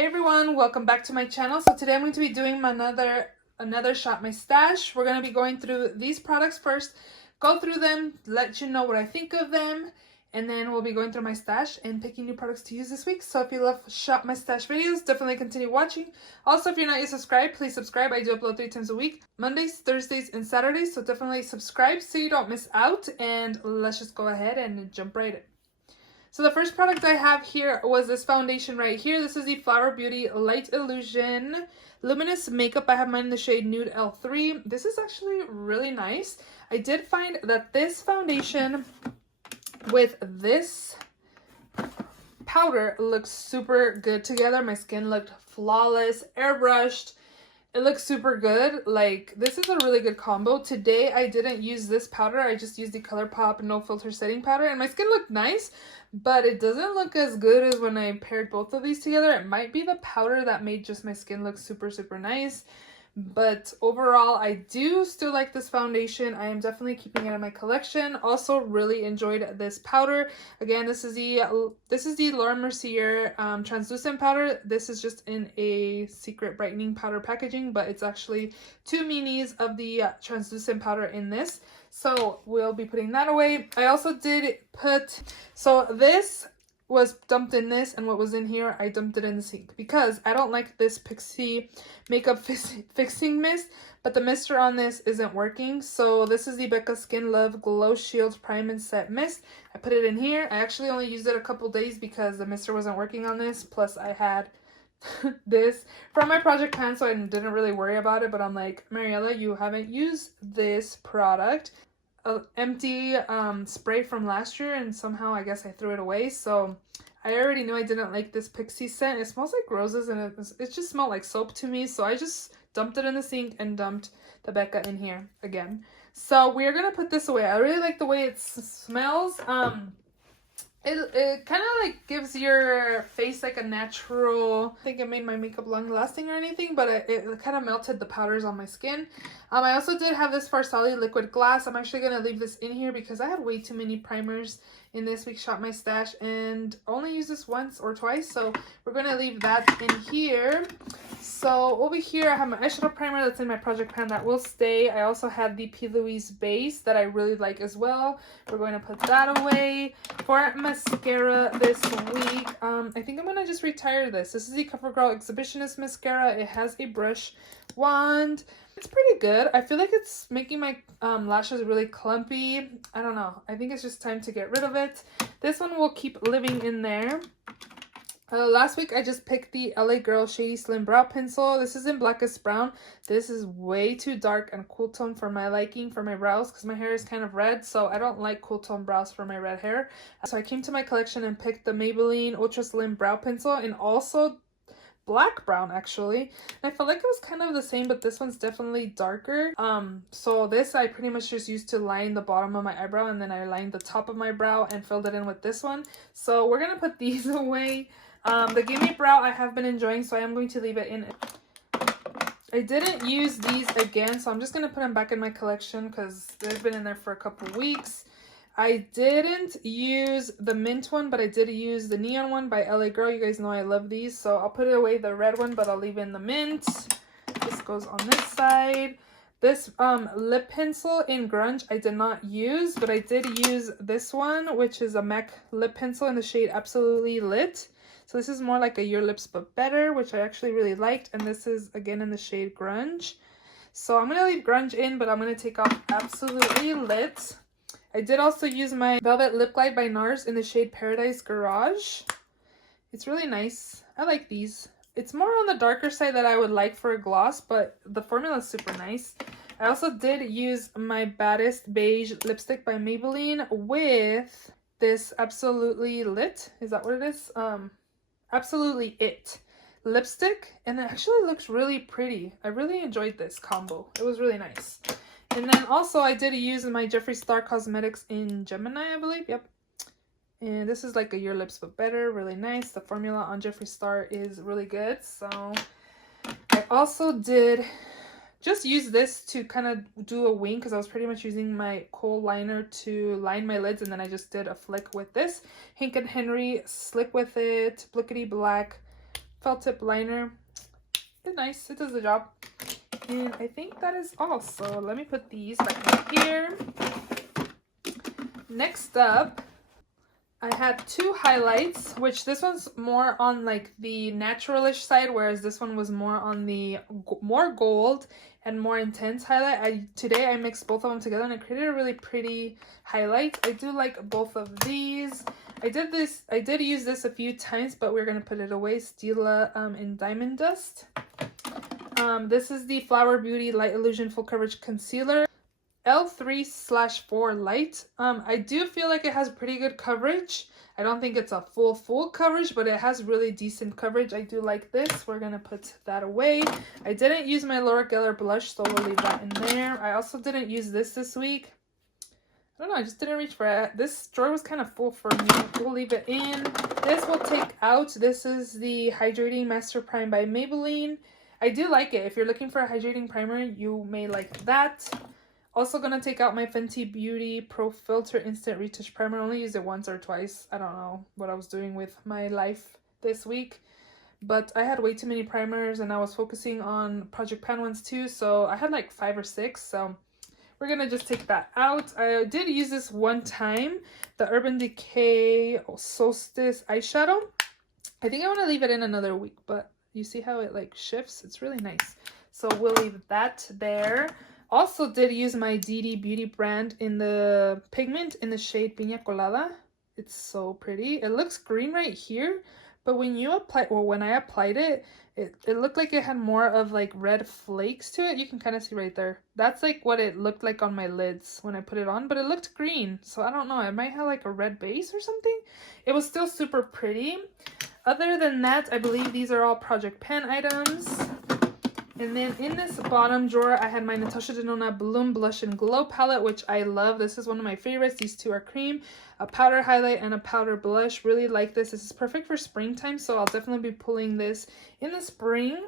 Hey everyone, welcome back to my channel. So today I'm going to be doing another Shop My Stash. We're going to be going through these products first, go through them, let you know what I think of them, and then we'll be going through my stash and picking new products to use this week. So if you love Shop My Stash videos, definitely continue watching. Also, if you're not yet subscribed, please subscribe. I do upload 3 times a week, Mondays, Thursdays, and Saturdays. So definitely subscribe so you don't miss out. And let's just go ahead and jump right in. So the first product I have here was this foundation right here. This is the Flower Beauty Light Illusion Luminous Makeup. I have mine in the shade Nude L3. This is actually really nice. I did find that this foundation with this powder looks super good together. My skin looked flawless, airbrushed. It looks super good. Like, this is a really good combo. Today, I didn't use this powder. I just used the ColourPop No Filter Setting Powder. And my skin looked nice, but it doesn't look as good as when I paired both of these together. It might be the powder that made just my skin look super, super nice. But overall, I do still like this foundation. I am definitely keeping it in my collection. Also, really enjoyed this powder. Again, this is the Laura Mercier translucent powder. This is just in a secret brightening powder packaging, but it's actually 2 minis of the translucent powder in this. So we'll be putting that away. I also did put, so this was dumped in this, and what was in here I dumped it in the sink because I don't like this Pixie makeup fixing mist, but the mister on this isn't working. So this is the Becca Skin Love Glow Shield Prime and Set Mist. I put it in here. I actually only used it a couple days because the mister wasn't working on this, plus I had this from my project pan, so I didn't really worry about it. But I'm like, Mariela, you haven't used this product. An empty spray from last year, and somehow I guess I threw it away. So I already knew I didn't like this Pixie scent. It smells like roses, and it just smelled like soap to me. So I just dumped it in the sink and dumped the Becca in here again. So we're gonna put this away. I really like the way it smells. It kind of like gives your face like a natural, I think it made my makeup long lasting or anything, but it kind of melted the powders on my skin. I also did have this Farsali liquid glass. I'm actually going to leave this in here because I had way too many primers in this week's Shop My Stash and only use this once or twice, so we're going to leave that in here. So over here I have my eyeshadow primer that's in my project pan that will stay. I also have the P. Louise base that I really like as well. We're going to put that away. For mascara this week, I think I'm going to just retire this. This is the CoverGirl Exhibitionist mascara. It has a brush wand. It's pretty good. I feel like it's making my lashes really clumpy. I don't know. I think it's just time to get rid of it. This one will keep living in there. Last week I just picked the LA Girl Shady Slim Brow Pencil. This is in Blackest Brown. This is way too dark and cool tone for my liking for my brows because my hair is kind of red, so I don't like cool tone brows for my red hair. So I came to my collection and picked the Maybelline Ultra Slim Brow Pencil and also black brown actually. And I felt like it was kind of the same, but this one's definitely darker. So this I pretty much just used to line the bottom of my eyebrow, and then I lined the top of my brow and filled it in with this one. So we're gonna put these away. The Gimme Brow I have been enjoying, so I am going to leave it in. I didn't use these again, so I'm just going to put them back in my collection because they've been in there for a couple weeks. I didn't use the mint one, but I did use the neon one by LA Girl. You guys know I love these, so I'll put it away, the red one, but I'll leave in the mint. This goes on this side. This lip pencil in Grunge I did not use, but I did use this one, which is a MAC lip pencil in the shade Absolutely Lit. So this is more like a Your Lips But Better, which I actually really liked. And this is, again, in the shade Grunge. So I'm going to leave Grunge in, but I'm going to take off Absolutely Lit. I did also use my Velvet Lip Glide by NARS in the shade Paradise Garage. It's really nice. I like these. It's more on the darker side that I would like for a gloss, but the formula is super nice. I also did use my Baddest Beige lipstick by Maybelline with this Absolutely Lit. Is that what it is? Absolutely It lipstick, and it actually looks really pretty. I really enjoyed this combo. It was really nice. And then also I did use my Jeffree Star Cosmetics in Gemini, I believe. Yep. And this is like a Your Lips But Better. Really nice. The formula on Jeffree Star is really good. So I also did just use this to kind of do a wing because I was pretty much using my kohl liner to line my lids, and then I just did a flick with this Hank & Henry Slick With It Blickety Black felt tip liner. It's nice. It does the job. And I think that is all. So let me put these back in here. Next up, I had two highlights, which this one's more on like the naturalish side, whereas this one was more on the more gold and more intense highlight. Today I mixed both of them together and I created a really pretty highlight. I do like both of these. I did use this a few times, but we're gonna put it away. Stila in Diamond Dust. This is the Flower Beauty Light Illusion Full Coverage Concealer. L3/4 light. I do feel like it has pretty good coverage. I don't think it's a full coverage, but it has really decent coverage. I do like this. We're gonna put that away. I didn't use my Laura Geller blush, so we'll leave that in there. I also didn't use this week. I don't know, I just didn't reach for it. This drawer was kind of full for me. We'll leave it in. This we'll take out. This is the Hydrating Master Prime by Maybelline. I do like it. If you're looking for a hydrating primer, you may like that. Also gonna take out my Fenty Beauty Pro Filter Instant Retouch Primer. I only used it once or twice. I don't know what I was doing with my life this week. But I had way too many primers and I was focusing on Project Pan ones too. So I had like 5 or 6. So we're gonna just take that out. I did use this one time. The Urban Decay Solstice eyeshadow. I think I want to leave it in another week. But you see how it like shifts? It's really nice. So we'll leave that there. Also did use my DD Beauty brand in the pigment in the shade Piña Colada. It's so pretty. It looks green right here, but when you apply, or when I applied it, it looked like it had more of like red flakes to it. You can kind of see right there. That's like what it looked like on my lids when I put it on, but it looked green. So I don't know, it might have like a red base or something. It was still super pretty. Other than that, I believe these are all Project Pan items. And then in this bottom drawer, I had my Natasha Denona Bloom Blush and Glow palette, which I love. This is one of my favorites. These two are cream, a powder highlight and a powder blush. Really like this. This is perfect for springtime, so I'll definitely be pulling this in the spring.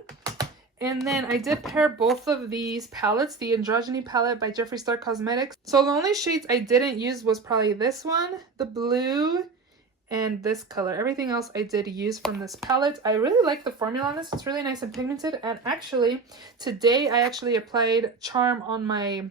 And then I did pair both of these palettes, the Androgyny palette by Jeffree Star Cosmetics. So the only shades I didn't use was probably this one, the blue, and this color. Everything else I did use from this palette. I really like the formula on this. It's really nice and pigmented. And actually, today I actually applied Charm on my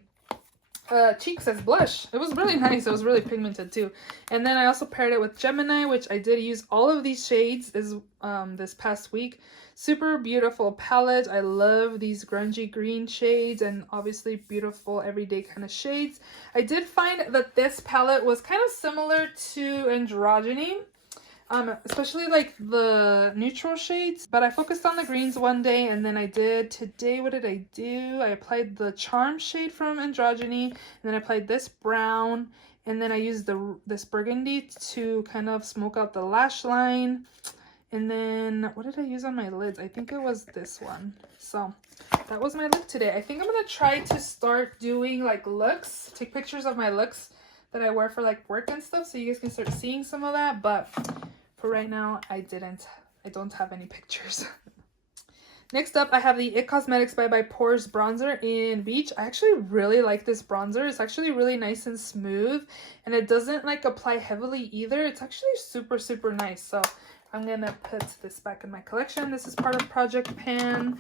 cheeks as blush. It was really nice. It was really pigmented too. And then I also paired it with Gemini, which I did use all of these shades this past week. Super beautiful palette. I love these grungy green shades and obviously beautiful everyday kind of shades. I did find that this palette was kind of similar to Androgyny, especially like the neutral shades, but I focused on the greens one day, and then today, what did I do? I applied the Charm shade from Androgyny, and then I applied this brown, and then I used this burgundy to kind of smoke out the lash line. And then what did I use on my lids? I think it was this one. So that was my look today. I think I'm gonna try to start doing like looks, take pictures of my looks that I wear for like work and stuff, so you guys can start seeing some of that. But for right now, I don't have any pictures. Next up, I have the IT Cosmetics by Pores bronzer in Beach. I actually really like this bronzer. It's actually really nice and smooth, and it doesn't like apply heavily either. It's actually super nice. So I'm gonna put this back in my collection. This is part of Project Pan.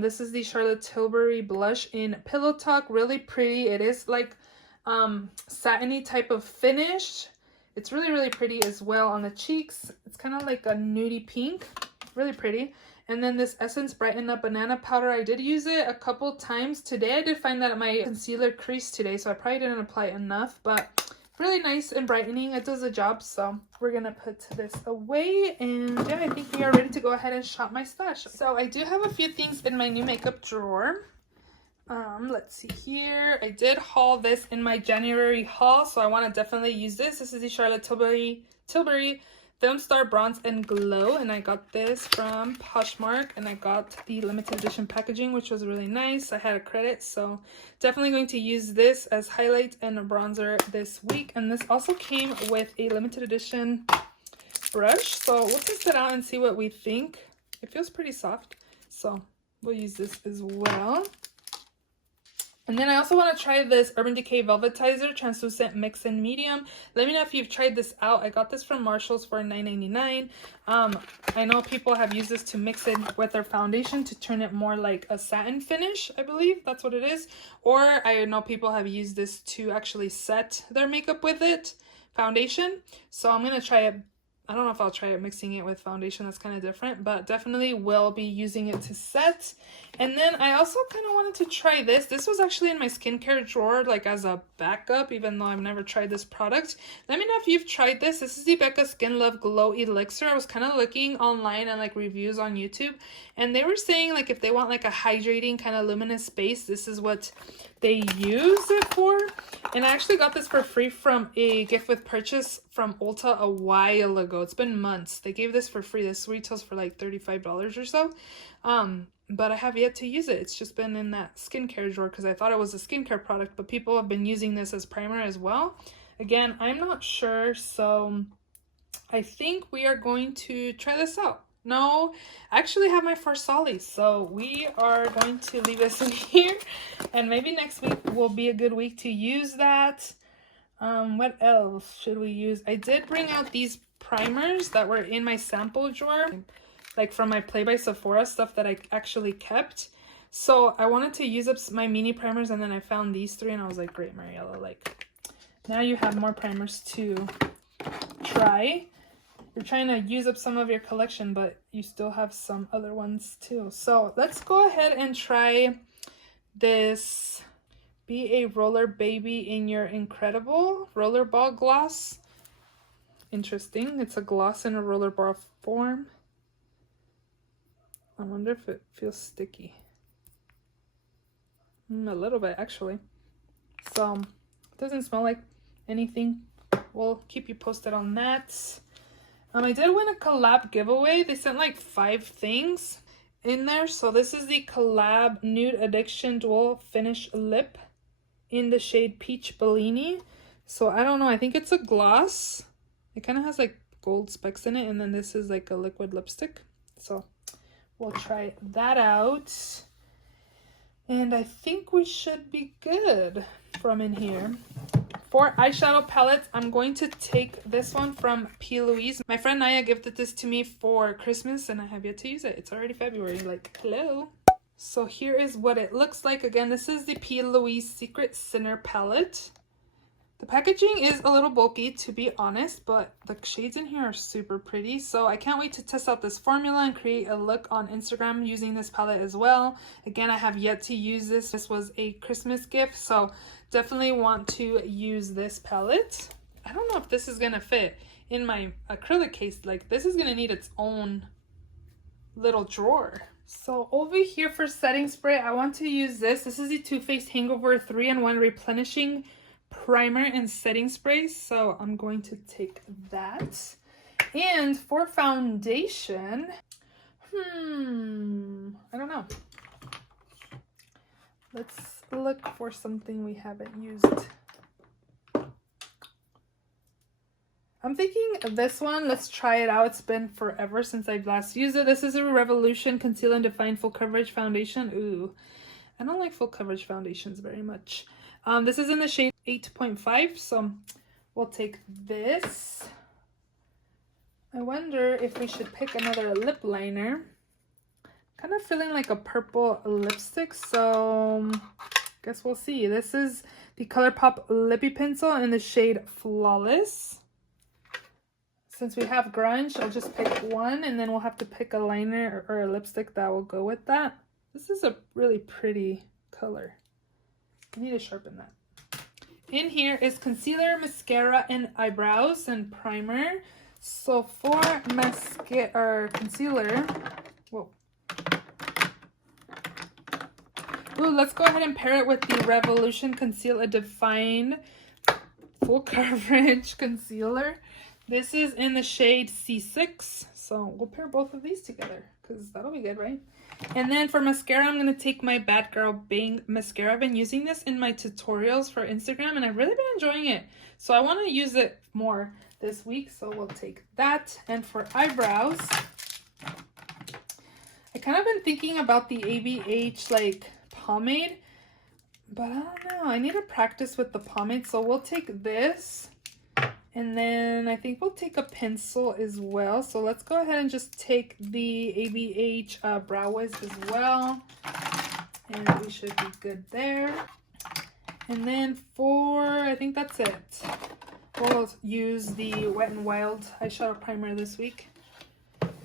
This is the Charlotte Tilbury blush in Pillow Talk. Really pretty. It is like satiny type of finish. It's really pretty as well on the cheeks. It's kind of like a nudie pink. Really pretty. And then this Essence Brighten Up Banana Powder. I did use it a couple times. Today I did find that my concealer creased today, so I probably didn't apply enough, but really nice and brightening. It does the job. So we're gonna put this away, and yeah, I think we are ready to go ahead and shop my stash. So I do have a few things in my new makeup drawer. Let's see here. I did haul this in my January haul, so I want to definitely use this. This is the Charlotte Tilbury Film Star Bronze and Glow, and I got this from Poshmark, and I got the limited edition packaging, which was really nice. I had a credit, so definitely going to use this as highlight and a bronzer this week. And this also came with a limited edition brush, so we'll test it out and see what we think. It feels pretty soft, so we'll use this as well. And then I also want to try this Urban Decay Velvetizer Translucent Mix in Medium. Let me know if you've tried this out. I got this from Marshall's for $9.99. I know people have used this to mix it with their foundation to turn it more like a satin finish, I believe. That's what it is. Or I know people have used this to actually set their makeup with it, foundation. So I'm going to try it. I don't know if I'll try it mixing it with foundation. That's kind of different, but definitely will be using it to set. And then I also kind of wanted to try this. This was actually in my skincare drawer, like as a backup, even though I've never tried this product. Let me know if you've tried this. This is the Becca Skin Love Glow Elixir. I was kind of looking online and like reviews on YouTube, and they were saying like if they want like a hydrating kind of luminous base, this is what they use it for. And I actually got this for free from a gift with purchase from Ulta a while ago. It's been months. They gave this for free. This retails for like $35 or so. But I have yet to use it. It's just been in that skincare drawer because I thought it was a skincare product, but people have been using this as primer as well. Again, I'm not sure, so I think we are going to try this out. No, I actually have my Farsali, so we are going to leave this in here, and maybe next week will be a good week to use that. What else should we use? I did bring out these primers that were in my sample drawer, like from my Play by Sephora stuff that I actually kept. So I wanted to use up my mini primers, and then I found these three, and I was like, great, Mariela, like now you have more primers to try. You're trying to use up some of your collection, but you still have some other ones too. So let's go ahead and try this Be a Roller Baby in Your Incredible Rollerball Gloss. Interesting. It's a gloss in a rollerball form. I wonder if it feels sticky. A little bit, actually. So it doesn't smell like anything. We'll keep you posted on that. I did win a collab giveaway. They sent like 5 things in there. So this is the collab Nude Addiction Dual Finish Lip in the shade Peach Bellini. So I don't know. I think it's a gloss. It kind of has like gold specks in it. And then this is like a liquid lipstick. So we'll try that out. And I think we should be good from in here. For eyeshadow palettes, I'm going to take this one from P. Louise. My friend Naya gifted this to me for Christmas, and I have yet to use it. It's already February, like, hello. So here is what it looks like. Again, this is the P. Louise Secret Sinner palette. The packaging is a little bulky, to be honest, but the shades in here are super pretty. So I can't wait to test out this formula and create a look on Instagram using this palette as well. Again, I have yet to use this. This was a Christmas gift, so definitely want to use this palette. I don't know if this is gonna fit in my acrylic case. Like, this is gonna need its own little drawer. So over here for setting spray, I want to use this. This is the Too Faced Hangover 3-in-1 Replenishing Primer and Setting Spray. So I'm going to take that. And for foundation, I don't know. Let's look for something we haven't used. I'm thinking this one. Let's try it out. It's been forever since I've last used it. This is a Revolution Conceal and Define Full Coverage Foundation. Ooh, I don't like full coverage foundations very much. This is in the shade 8.5, so we'll take this. I wonder if we should pick another lip liner. Kind of feeling like a purple lipstick, so guess we'll see. This is the ColourPop Lippy Pencil in the shade Flawless. Since we have grunge, I'll just pick one, and then we'll have to pick a liner or a lipstick that will go with that. This is a really pretty color. I need to sharpen that. In here is concealer, mascara, and eyebrows and primer. So for mascara or concealer, whoa. Ooh, let's go ahead and pair it with the Revolution Conceal and Define Full Coverage Concealer. This is in the shade C6. So we'll pair both of these together because that'll be good, right? And then for mascara, I'm going to take my Bad Girl Bang mascara. I've been using this in my tutorials for Instagram, and I've really been enjoying it. So I want to use it more this week, so we'll take that. And for eyebrows, I kind of been thinking about the ABH like pomade, But I don't know. I need to practice with the pomade. So we'll take this. And then I think we'll take a pencil as well. So let's go ahead and just take the ABH Brow Wiz as well. And we should be good there. And then I think that's it. We'll use the Wet n Wild eyeshadow primer this week.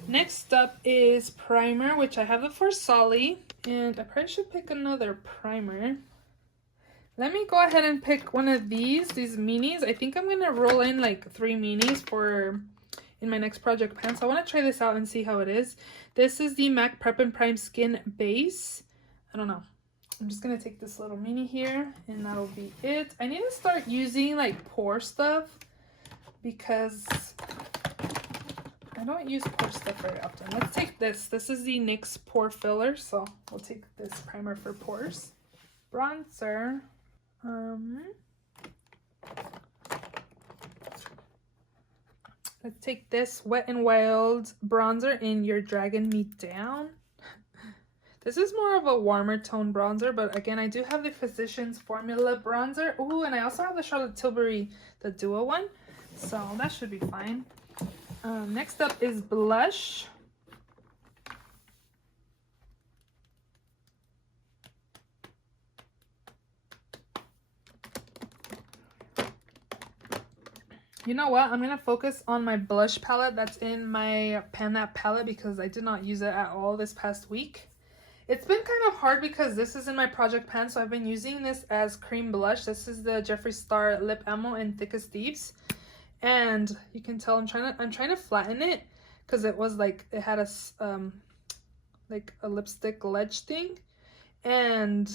Next up is primer, which I have the for Solly. And I probably should pick another primer. Let me go ahead and pick one of these minis. I think I'm going to roll in like 3 minis in my next project pan. So I want to try this out and see how it is. This is the MAC Prep and Prime Skin Base. I don't know. I'm just going to take this little mini here and that'll be it. I need to start using like pore stuff because I don't use pore stuff very often. Let's take this. This is the NYX Pore Filler. So we'll take this primer for pores. Bronzer. Let's take this Wet n Wild bronzer in You're Dragging Me Down. This is more of a warmer tone bronzer, but again, I do have the Physicians Formula bronzer. Ooh, and I also have the Charlotte Tilbury, the Duo one. So that should be fine. Next up is blush. You know what? I'm going to focus on my blush palette that's in my Pan That palette because I did not use it at all this past week. It's been kind of hard because this is in my project pan, so I've been using this as cream blush. This is the Jeffree Star Lip Ammo in Thickest Thieves. And you can tell I'm trying to flatten it because it was like, it had a lipstick ledge thing. And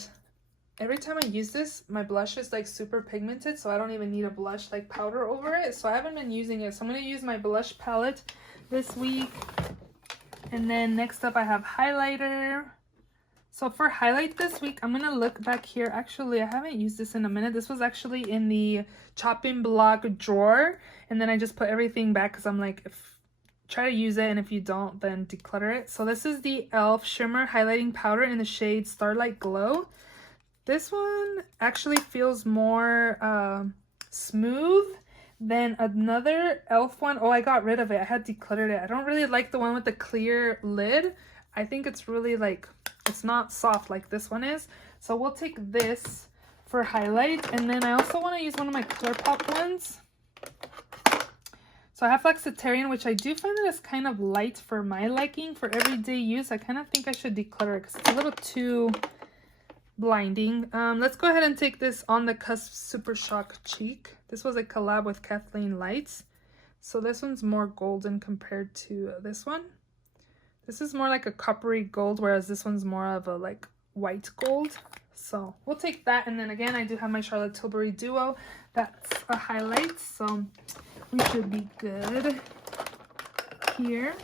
every time I use this, my blush is like super pigmented, so I don't even need a blush like powder over it. So I haven't been using it. So I'm going to use my blush palette this week. And then next up I have highlighter. So for highlight this week, I'm going to look back here. Actually, I haven't used this in a minute. This was actually in the chopping block drawer. And then I just put everything back because I'm like, try to use it. And if you don't, then declutter it. So this is the e.l.f. Shimmer Highlighting Powder in the shade Starlight Glow. This one actually feels more smooth than another e.l.f. one. Oh, I got rid of it. I had decluttered it. I don't really like the one with the clear lid. I think it's really like, it's not soft like this one is. So we'll take this for highlight. And then I also want to use one of my ColourPop ones. So I have Flexitarian, which I do find that it's kind of light for my liking. For everyday use, I kind of think I should declutter it because it's a little too blinding. Let's go ahead and take this On the Cusp Super Shock Cheek. This was a collab with Kathleen Lights. So this one's more golden compared to this one. This is more like a coppery gold, whereas this one's more of a like white gold. So we'll take that. And then again, I do have my Charlotte Tilbury Duo. That's a highlight. So we should be good here.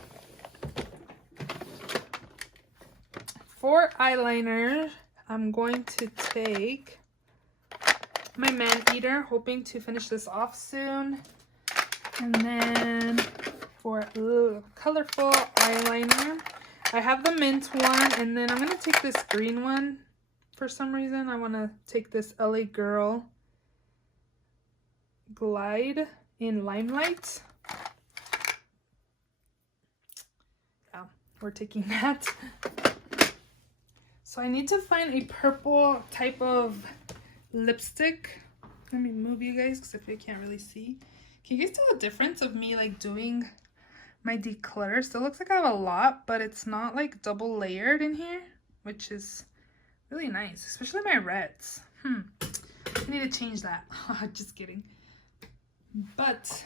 For eyeliner, I'm going to take my Man Eater, hoping to finish this off soon. And then for colorful eyeliner, I have the mint one, and then I'm going to take this green one. For some reason, I want to take this LA Girl Glide in Limelight. Yeah, we're taking that. So I need to find a purple type of lipstick. Let me move you guys because if you can't really see. Can you guys tell the difference of me like doing my declutter? Still looks like I have a lot, but it's not like double layered in here, which is really nice, especially my reds. I need to change that. Just kidding. But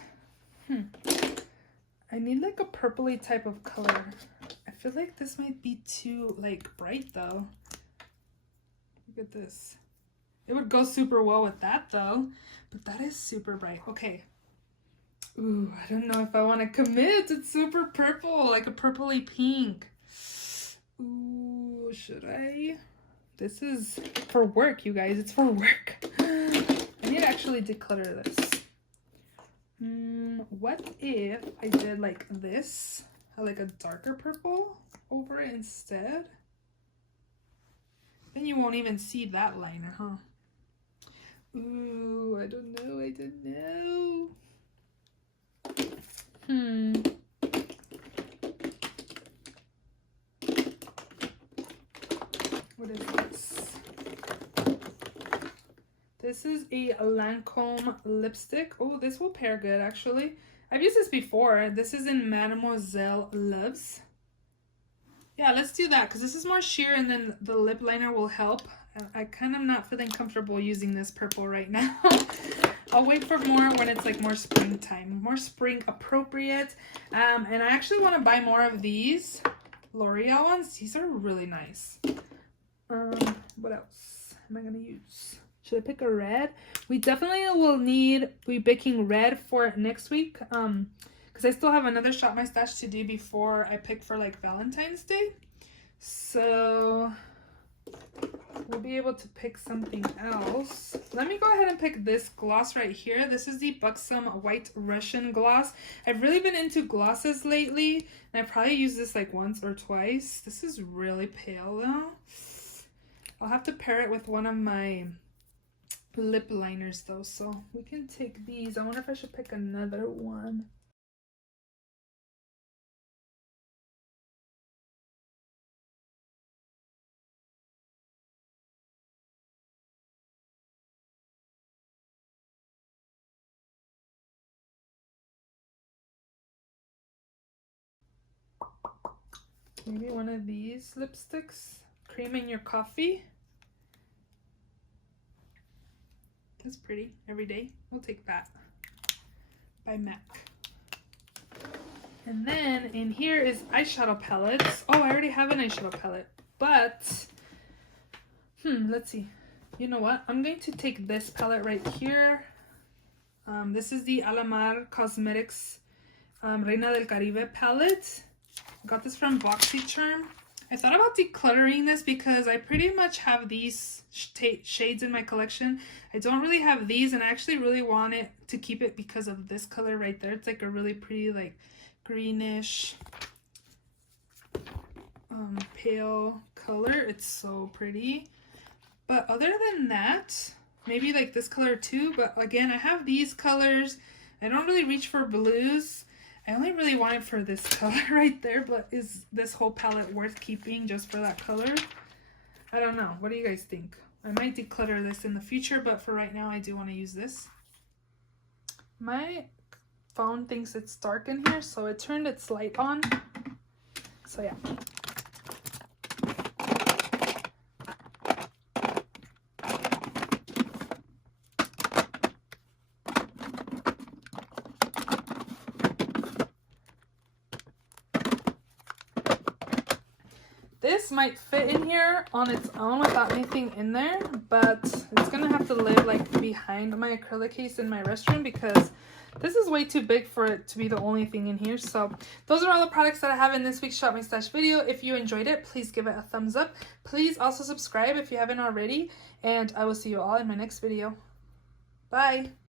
I need like a purpley type of color. I feel like this might be too like bright though. Look at this. It would go super well with that though, but that is super bright. Okay. Ooh, I don't know if I want to commit. It's super purple, like a purpley pink. Ooh, should I? This is for work, you guys. It's for work. I need to actually declutter this. What if I did like this? Like a darker purple over it instead? Then you won't even see that liner, huh? Ooh, I don't know. What is this? This is a Lancome lipstick. Oh, this will pair good, actually. I've used this before. This is in Mademoiselle Loves. Yeah, let's do that because this is more sheer and then the lip liner will help. I kind of not feeling comfortable using this purple right now. I'll wait for more when it's like more springtime, more spring appropriate. And I actually want to buy more of these L'Oreal ones. These are really nice. What else am I going to use? Should I pick a red? We definitely will be picking red for next week. Because I still have another Shop My Stash to do before I pick for like Valentine's Day. So we'll be able to pick something else. Let me go ahead and pick this gloss right here. This is the Buxom White Russian gloss. I've really been into glosses lately, and I probably used this like once or twice. This is really pale though. I'll have to pair it with one of my lip liners though, so we can take these. I wonder if I should pick another one. Maybe one of these lipsticks. Cream in Your Coffee. That's pretty. Every day. We'll take that. By MAC. And then in here is eyeshadow palettes. Oh, I already have an eyeshadow palette. But, let's see. You know what? I'm going to take this palette right here. This is the Alamar Cosmetics Reina del Caribe palette. I got this from BoxyCharm. I thought about decluttering this because I pretty much have these shades in my collection. I don't really have these, and I actually really want it to keep it because of this color right there. It's like a really pretty like greenish pale color. It's so pretty. But other than that, maybe like this color too. But again, I have these colors. I don't really reach for blues. I only really want it for this color right there, but is this whole palette worth keeping just for that color? I don't know. What do you guys think? I might declutter this in the future, but for right now, I do want to use this. My phone thinks it's dark in here, so it turned its light on. So yeah. This might fit in here on its own without anything in there, but it's gonna have to live like behind my acrylic case in my restroom because this is way too big for it to be the only thing in here. So those are all the products that I have in this week's Shop My Stash video. If you enjoyed it, please give it a thumbs up. Please also subscribe if you haven't already, and I will see you all in my next video. Bye!